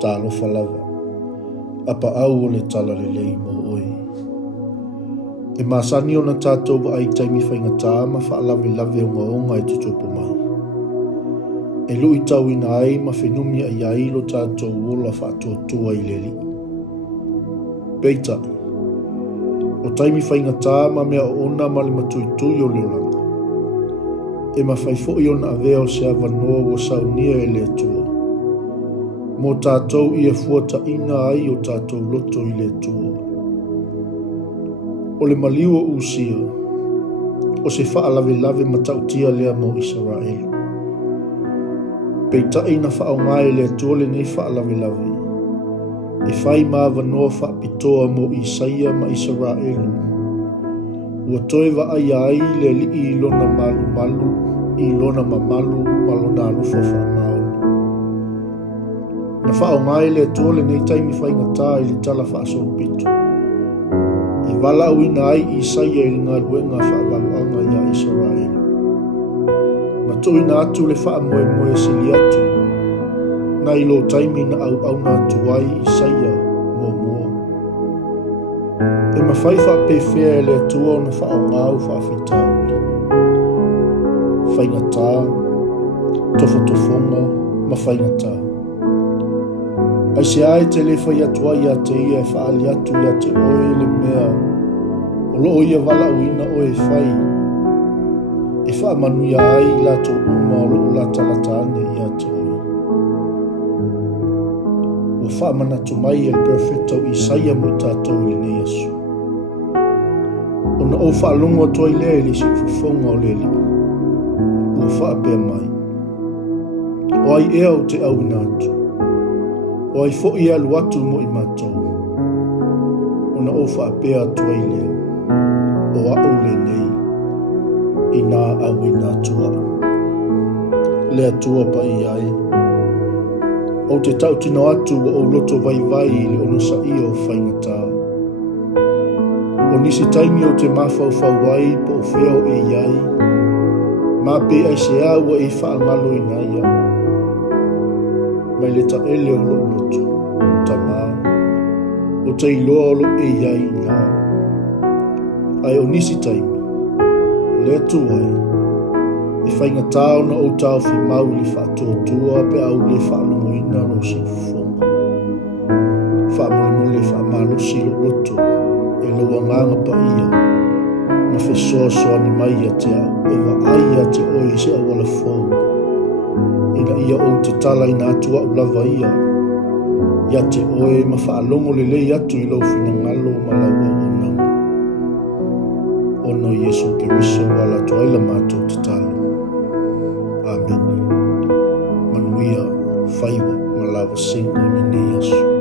talofa lava, APAAU o le talalelei mo oi. E masani o na tātou wa ai taimi whaingatā ma whaalawe o ngā e tutupu mai. E lui tau ina ai ma whenumi ai ai lo tātou wola whaatotua i leli. Peita, o taimi whaingatā ma mea o ona ma le matuitui o leolanga. E ma whaifoi o na avea o se avanoa o saunia e le atua. Mo tātou ia fuata ina ai o tātou loto i le atua. O le maliua usia, o se whaalawe matautia lea mo Israelu. Peita ina whaongai le atua le nei whaalawe. E whai maawa noa whaapitoa mo Isaia ma Israelu. Ua toe wa ai le li i lona malu, i lona mamalu, malona alufa whamau. Na whaongai le atua le nei taimi whaingatā i le tala whaasopito. I wala uina ai Isaia i ngā ruenga whaawaluanga ia Israelu. Ma tuina atu le whaamoe sili atu. Na ilo taimi na au na tuai Isaia moa. E ma whaifa pewhea e le atua o na whaongau whaafitauli. Whaingatā, tofotofonga, ma whaingatā. Ai se ai te le whai atua ia te ia e whaali atu ia te oe le mea. O loo ia wala uina oe whai. E wha manu ia ai la tō uma o loo la talatane ia te oe. O wha manatu mai e perfecto Isaia mo tātou i nei asu. O na o wha longo toa i lea li si fufonga o leli. O wha apea mai. O ai ea o te au inatu. O ai fo i alu atu mo i mātou. O na o wha apea toa i lea. O a o le nei. I nā au i nā tua. Lea tua pa i ai. O te tau tino atu wa o loto vai i le ono sa i o whaingatā. O nisi taimi o te mawhau wai po o wheo e iai. Mā pe ai se awa e whaangalo i naia. Mai le ta ele o lo loto. Ta mā. O te iloa o lo e iai nā. Ai o nisi taimi. Le atu ai. E whaingatā ona o tau whi mau li whaatotua pe au le whaalongoina lo si fufonga. Whaamole whaamalosi lo loto e loa nganga pa ia. Ma whesoa ni mai a te au e wa ai a te oi se awala fōu. Ina ia o te tala ina atua u lava ia. Ia te oe ma whaalongo le lei atu i lau whina ngalo ma lau au nanga. Ono Yesu Keriso wala tuaila mātou te talo. Amen. Manuia, whaiwa, malawa singo, nene Yesu.